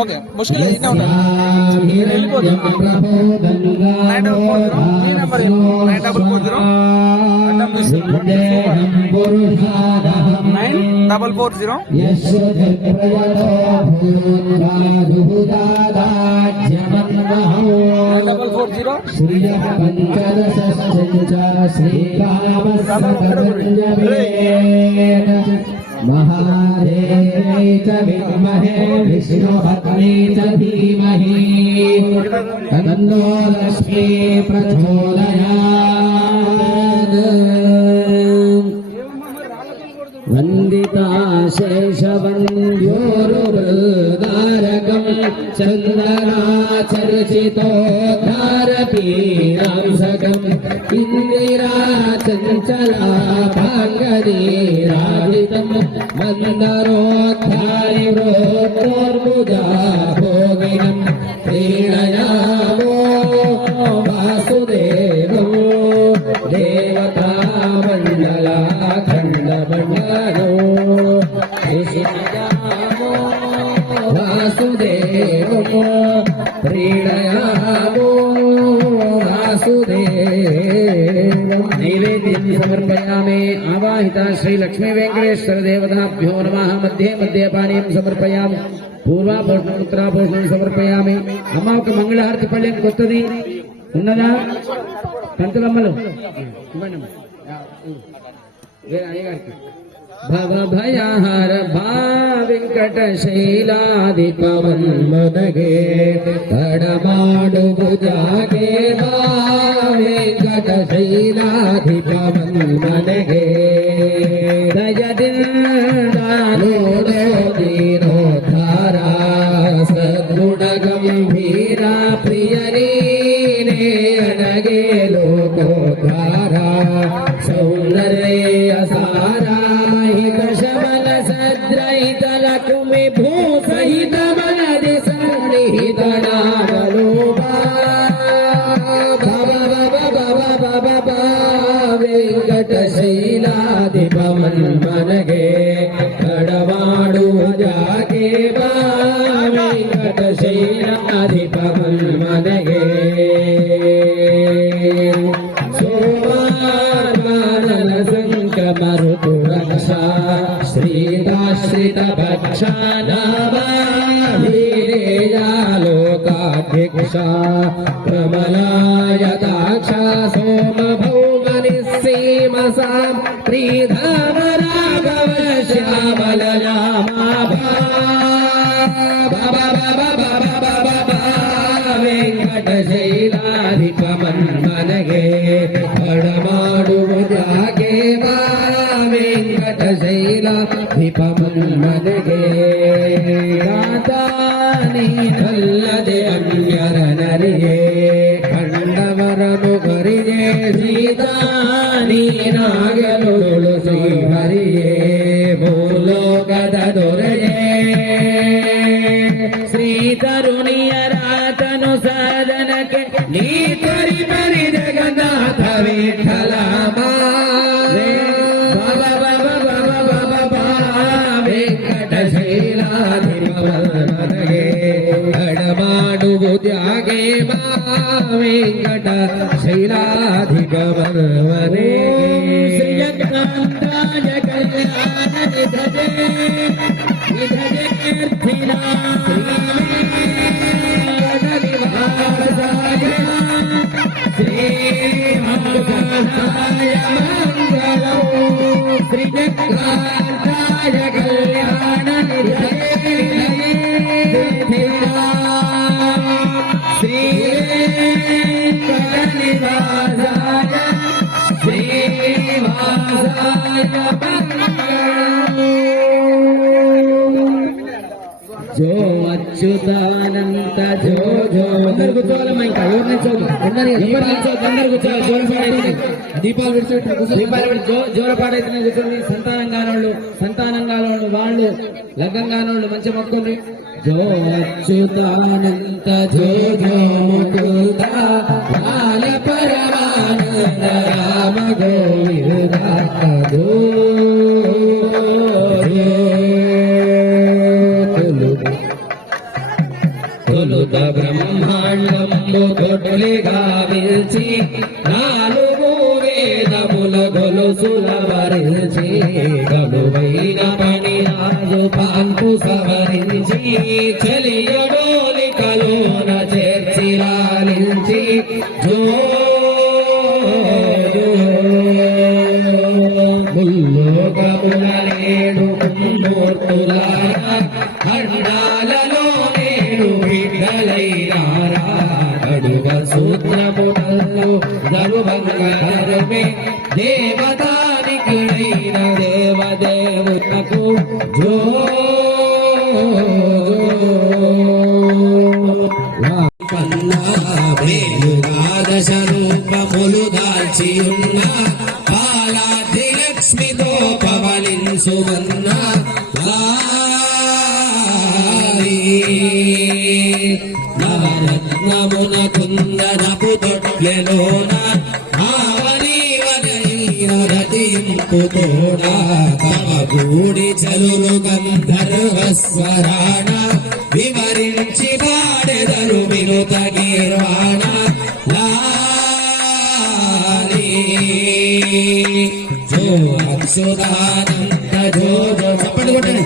Okay ముష్కిల్ వెళ్ళిపోతుంది 94440 महादेवे च विद्महे विष्णुपत्नी च धीमहि तन्नो लक्ष्मी प्रचोदयात् वन्दिता शेषवन्द्योरुदारकं चन्दनाचर्चितोद्धारपीरांसकम् इन्दिरा चञ्चला पाङ्गनीराजितम् मन्दरोद्धारि वृत्तोर्मुजा भोगिनम् क्रीडयामो वासुदेवो देवता मण्डलाखण्डमण्डलो क्रीडयामो वासुदेवो क्रीडयामो वासुदेवम् नैवेद्यं समर्पयामि आवाहिता श्री लक्ष्मी वेंकटेश्वर देवताभ्यो नमः मध्ये मध्ये पानीयं समर्पयामि पूर्वाभूषणं उत्तराभूषणं समर्पयामि अम्म ఒక మంగళహారతి పళ్ళెం కొత్తది ఉన్నదా పంతులమ్మలు ఇవ్వండి అయ్యగారికి భవ భయహర భా వెంకటశైలాధిపవన్మదగే కడమాడు భుజాగే భా వెంకటశైలాధిపవన్మదగే దయదిందానోడో దీనోద్ధారా సద్గుణ గంభీరా ప్రియనీనే అనగే లోకోద్ధారా సౌందర్య సారా శమన సద్రైత లక్ష్మి భూ సహిత మనది సన్నిహిత నామలోభా వెంకటశైలాధిపమన్మనగే కడవాడు జాగే బా వెంకటశైలాధిపమన్మనగే సోమార్మానల సంకమరుతు రక్షా శ్రీదాశ్రిత భక్షా నామాలోకాధ్యక్షా ప్రమలాయదాక్షా సోమభౌమనిస్సీమసాం ప్రీధామ రాఘవ శ్యామలయామాభా వెంకటశైలాధిపమన్మనగే కడమాడు జాగే బా వెంకటశైలాధిపమన్మనగే దాతాని నల్లదే అన్యరనరియే ఖండవరము గరియే సీతాని నాగలులు శ్రీహరియే భూలోకద దొరయే శ్రీ తరుణియ రాతను సాధనకే నీ తరి పరి జగన్నాథ విఠలమా వెంకటశైలాధిపమన్మనగే కడమాడు త్యాగే మా వెంకటశైలాధిపమన్మనగే శ్రీయకాంతాయ కళ్యాణ నిధజే నిధజేర్థినా శ్రీనివాసాయ శ్రీమంగళాయ మంగళం శ్రీయకాంతాయ కళ్యాణ నిధజే శ్రీనివాసాయ శ్రీనివాసాయ జో అచ్యుతానంత జో జో అందరు కూర్చోవాలమ్మా ఇంకా ఎవరిని అందరు కూర్చోవాలి దీపాలు జోరపాడైతున్నాయి కూర్చోండి సంతానం కానోళ్ళు వాళ్ళు లగ్గం కానోళ్ళు మంచి మొక్కండి జో అచ్యుతానంత జో జో ముకుంద బాల పరమానంద రామ గోవింద జో చెలి గావించి నాలుగు వేదముల గొలుసుల వరించి గలువైన పని రాజు పాంపు సవరించి చెలియడోలికలోన చేర్చి లాలించి ముల్లోకములనేడు మూర్తులారా ఖండాలలో నేడు బిడ్డలైనారా గడుగ సూత్రములను గరువంగరమే దేవతానికుడైన దేవదేవులకు జో దశరూపములు దాల్చి ఉన్న పాలాద్రి లక్ష్మితో పవలించుమన్న నవరత్నమున కుందనపు తొట్లెలోన రతింపు తోడా తమ గూడి చలులు గంధర్వస్వరాణ వివరించి పాడెదరు వినుత గీర్వాణ జో అచ్యుతానంద జో జో చప్పటి కొట్టండి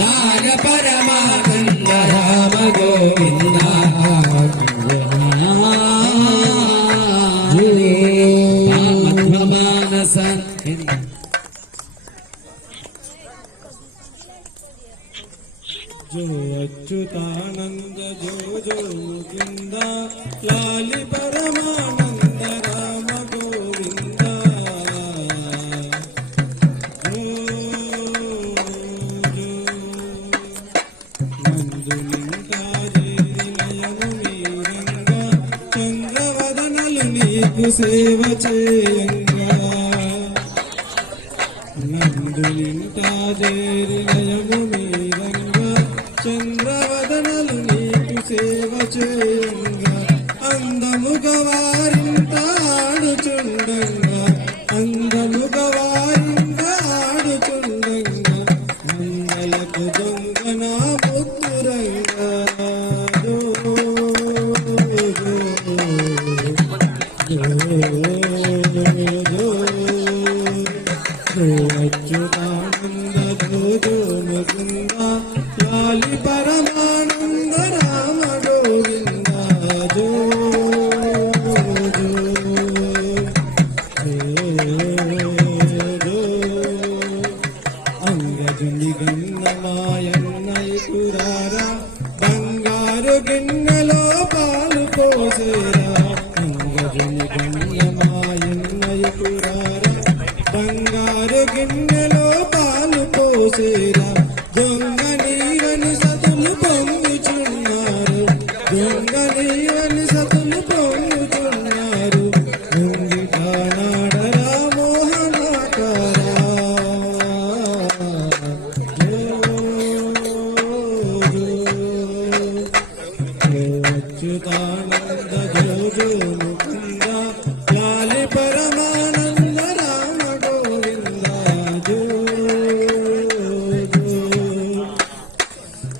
లాగ పరమానంద రామ గోవింద మధ్వమానస జో అచ్యుతానంద జో జో గోవింద లాలి పరమానంద రామ గోవింద చంద్రవదనలు నీకు సేవ చేయంగా నందునింటా చేరి నయము మీరంగా చంద్రవదనలు నీకు సేవ చేయంగా అందముగా వారింత ఆడుచుండంగా అందముగా వారింత ఆడుచుండంగా మంగళకు దొంగన ముద్దురంగా అచ్యుతానంద జో ముకుంద లాలి పరమానంద రామ గోవింద జో అంగజుని గన్నమాయన్నైకురారా బంగారు గిన్నెలో పాలు పోసేరా అంగజుని గన్నమాయన్నైకురారా బంగారు గిన్నెలో పాలు పోసేరా దొంగ నీవని సతులు పొంగుచున్నారు దొంగ నీవని సతులు పొంగుచున్నారు నాడరా మోహనాకారా అచ్యుతానంద జో జో ముకుంద లాలి పరమానంద రామ గోవింద జో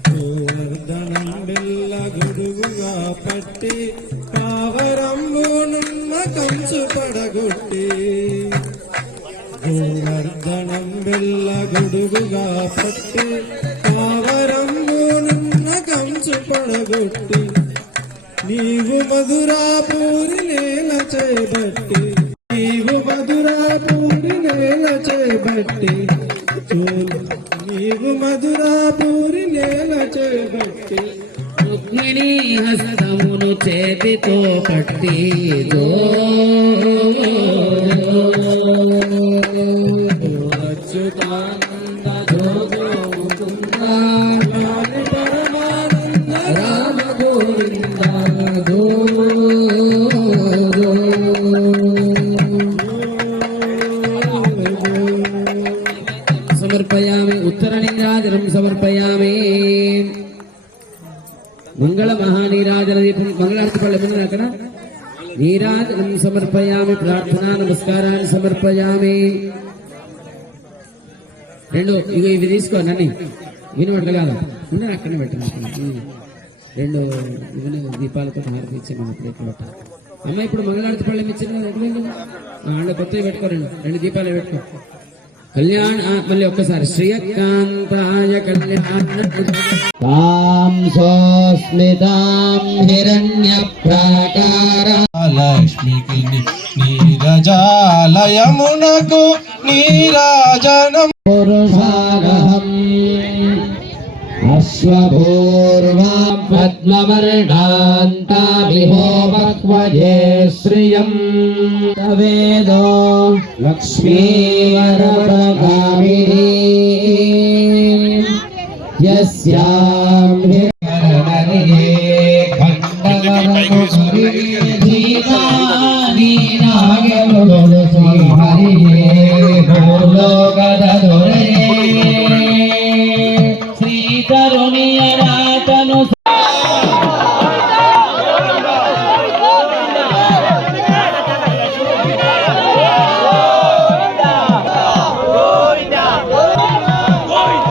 గోవర్ధనం బెల్ల గొడుగుగా పట్టి పావరంబు నున్న కంచు పడగొట్టి గోవర్ధనం బెల్ల గొడుగుగా పట్టి పావరంబు నున్న కంచు పడగొట్టి నీవు మధురాపూరి నేల చేపట్టి నీవు మధురాపూరి నేల చేపట్టి నీవు మధురాపూరి నేల చేపట్టి రుక్మిణీ హస్తమును చేతితో పట్టి జో అచ్యుతానంద జో జో ముకుంద లాలి పరమానంద రామ గోవింద జో సమర్పయామి ఉత్తర నీరాజనం సమర్పయామి మంగళ మహానీరాజన దీపం మంగళారతి పళ్ళ ముందు అక్కడ నీరాజనం సమర్పయామి ప్రార్థనా నమస్కారాన్ని సమర్పయామి రెండు ఇవి తీసుకో నన్ను వినబడగల అక్కడనే పెట్టండి రెండు ఇవన్నీ దీపాలతో హారతి ఇచ్చి మన ప్లేట్లు పెట్టాలి. అమ్మ ఇప్పుడు మంగళారతి పళ్ళెం ఇచ్చిన ఆండ కొత్తవి పెట్టుకోరండి, రెండు దీపాలు పెట్టుకో. కళ్యాణ్ మళ్ళీ ఒక్కసారి శ్రీయకాంతాయ కళ్యాణం స్మితాం హిరణ్య ప్రాకార లక్ష్మికి నీరజాలయమునకు నీరాజనం పురుషారహం అశ్వపూర్వా పద్మవర్ణాంతాభిహో వక్వజే శ్రియం వేదో లక్ష్మీవరపగామినీ యస్యాం హిరణ్యే ఖండవరముఖరిణే జీవాని నాగములు శ్రీహరియే భూలోకదొరయే శ్రీతరుణియరాతను